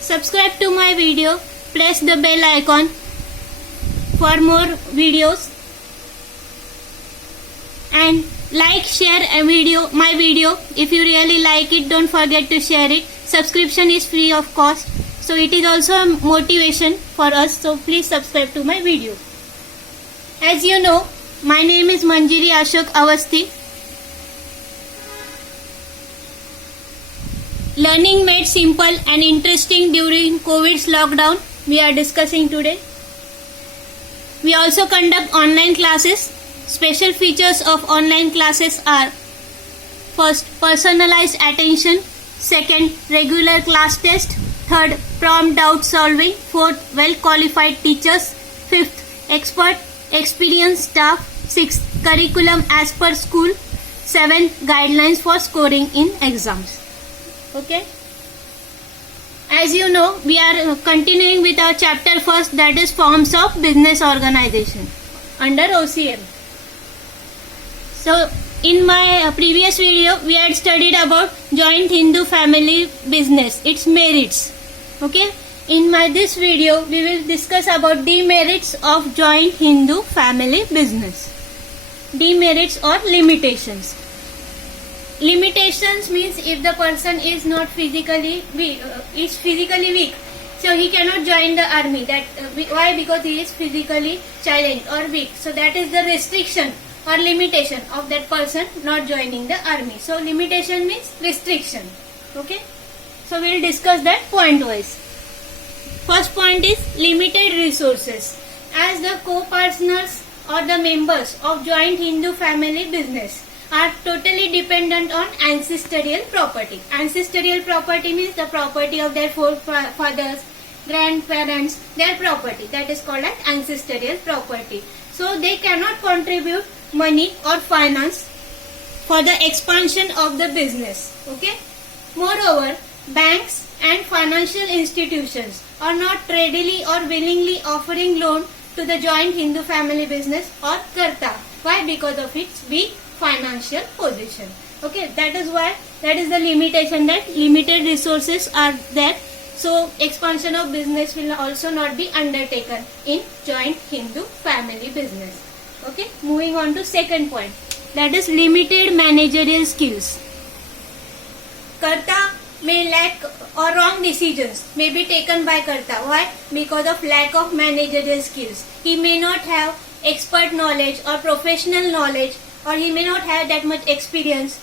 Subscribe to my video. Press the bell icon for more videos. And like, share my video. If you really like it, don't forget to share it. Subscription is free of cost. So it is also a motivation for us. So please subscribe to my video. As you know, my name is Manjiri Ashok Awasthi. Learning made simple and interesting during COVID's lockdown we are discussing today. We also conduct online classes. Special features of online classes are: first, personalized attention; second, regular class test; third, prompt doubt solving; fourth, well qualified teachers; fifth, experienced staff; sixth, curriculum as per school; seventh, guidelines for scoring in exams. Okay. As you know, we are continuing with our chapter first, that is forms of business organization under OCM. So in my previous video, we had studied about joint Hindu family business, its merits. Okay. In this video, we will discuss about demerits of joint Hindu family business. Demerits or limitations. Limitations means if the person is not physically weak, so he cannot join the army. Why? Because he is physically challenged or weak. So that is the restriction or limitation of that person not joining the army. So limitation means restriction. Okay. So we will discuss that point wise. First point is limited resources. As the co-partners or the members of joint Hindu family business are totally dependent on ancestral property. Ancestral property means the property of their forefathers, grandparents, their property. That is called as ancestral property. So they cannot contribute money or finance for the expansion of the business. Okay. Moreover, banks and financial institutions are not readily or willingly offering loan to the joint Hindu family business or Karta. Why? Because of its weak financial position. Okay, that is the limitation, that limited resources are there. So expansion of business will also not be undertaken in joint Hindu family business. Okay, moving on to second point, that is limited managerial skills. Karta may lack or wrong decisions may be taken by Karta. Why? Because of lack of managerial skills. He may not have expert knowledge or professional knowledge, or he may not have that much experience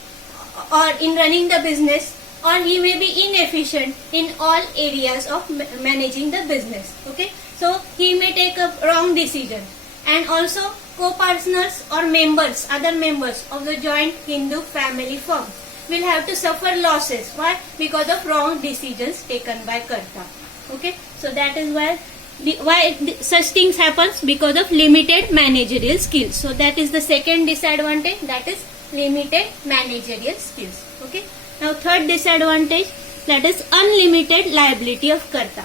or in running the business, or he may be inefficient in all areas of managing the business. Okay, so he may take a wrong decision. And also co-partners or members, other members of the joint Hindu family firm will have to suffer losses. Why? Because of wrong decisions taken by Karta. Okay, so that is why such things happens, because of limited managerial skills. So that is the second disadvantage, that is limited managerial skills. Okay. Now third disadvantage, that is unlimited liability of Karta.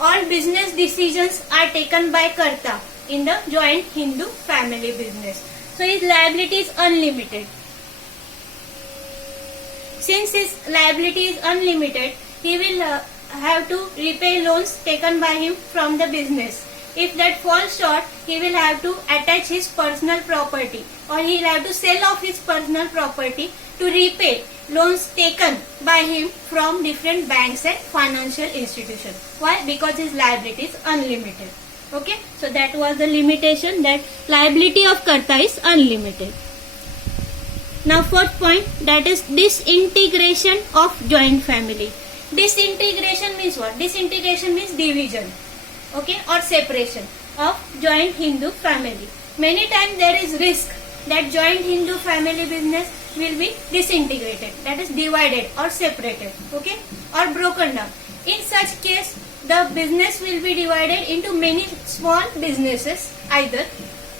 All business decisions are taken by Karta in the joint Hindu family business. So his liability is unlimited. Since his liability is unlimited, he will have to repay loans taken by him from the business. If that falls short, he will have to attach his personal property, or he will have to sell off his personal property to repay loans taken by him from different banks and financial institutions. Why? Because his liability is unlimited. Okay, so that was the limitation, that liability of Karta is unlimited. Now fourth point, that is disintegration of joint family. Disintegration means what? Disintegration means division, okay, or separation of joint Hindu family. Many times there is risk that joint Hindu family business will be disintegrated, that is divided or separated, okay, or broken down. In such case, the business will be divided into many small businesses either,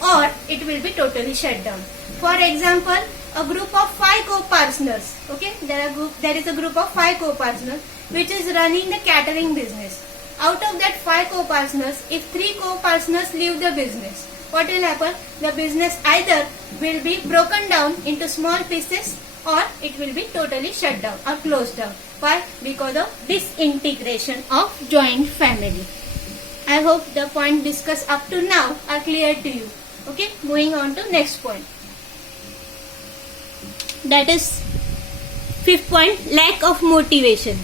or it will be totally shut down. For example, a group of 5 co-partners, okay, there is a group of 5 co-partners which is running the catering business. Out of that 5 co-partners, if 3 co-partners leave the business, what will happen? The business either will be broken down into small pieces, or it will be totally shut down or closed down. Why? Because of disintegration of joint family. I hope the point discussed up to now are clear to you. Okay, moving on to next point. That is fifth point, lack of motivation.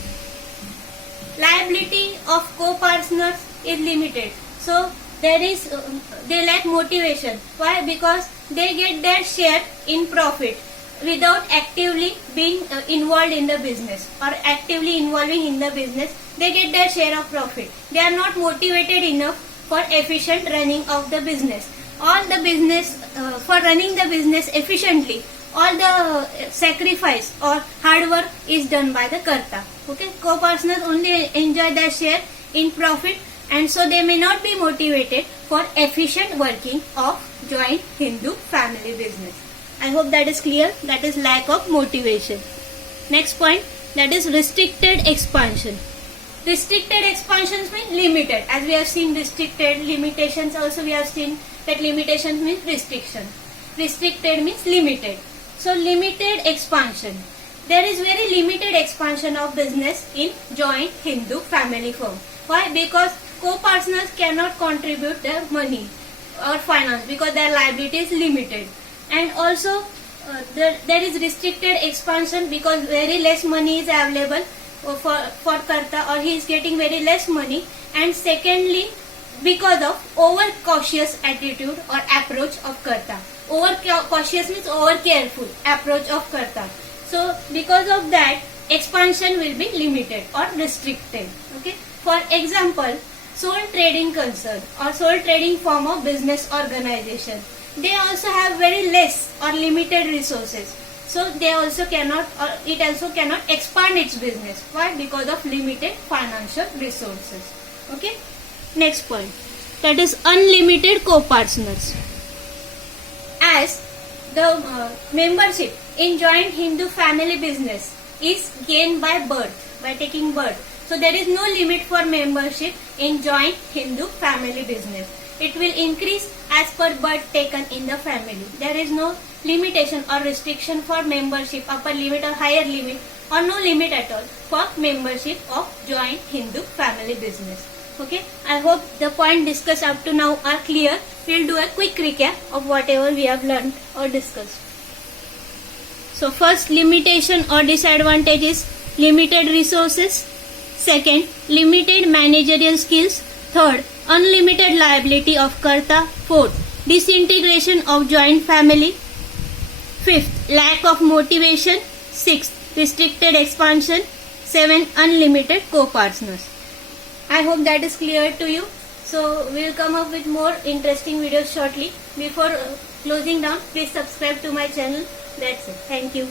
Liability of co-partners is limited. So they lack motivation. Why? Because they get their share in profit without actively being involved in the business or actively involving in the business. They get their share of profit. They are not motivated enough for efficient running of the business. All the business for running the business efficiently, all the sacrifice or hard work is done by the karta. Okay, co-partners only enjoy their share in profit, and so they may not be motivated for efficient working of joint Hindu family business. I hope that is clear. That is lack of motivation. Next point, that is restricted expansion. Restricted expansions mean limited. As we have seen restricted, limitations also we have seen that limitations means restriction. Restricted means limited. So limited expansion. There is very limited expansion of business in joint Hindu family firm. Why? Because co-partners cannot contribute their money or finance because their liability is limited. And also there is restricted expansion because very less money is available for karta, or he is getting very less money. And secondly, because of over cautious attitude or approach of karta. Over cautious means over careful approach of karta. So because of that, expansion will be limited or restricted. Okay. For example, sole trading concern or sole trading form of business organization, they also have very less or limited resources. So they also cannot, or it also cannot expand its business. Why? Because of limited financial resources. Okay. Next point, that is unlimited co-partners. As the membership in joint Hindu family business is gained by birth, by taking birth. So there is no limit for membership in joint Hindu family business. It will increase as per birth taken in the family. There is no limitation or restriction for membership, upper limit or higher limit, or no limit at all for membership of joint Hindu family business. Okay, I hope the point discussed up to now are clear. We will do a quick recap of whatever we have learned or discussed. So first limitation or disadvantage is limited resources. Second, limited managerial skills. Third, unlimited liability of karta. Fourth, disintegration of joint family. Fifth, lack of motivation. Sixth, restricted expansion. Seven, unlimited co-partners. I hope that is clear to you. So we will come up with more interesting videos shortly. Before closing down, please subscribe to my channel. That's it. Thank you.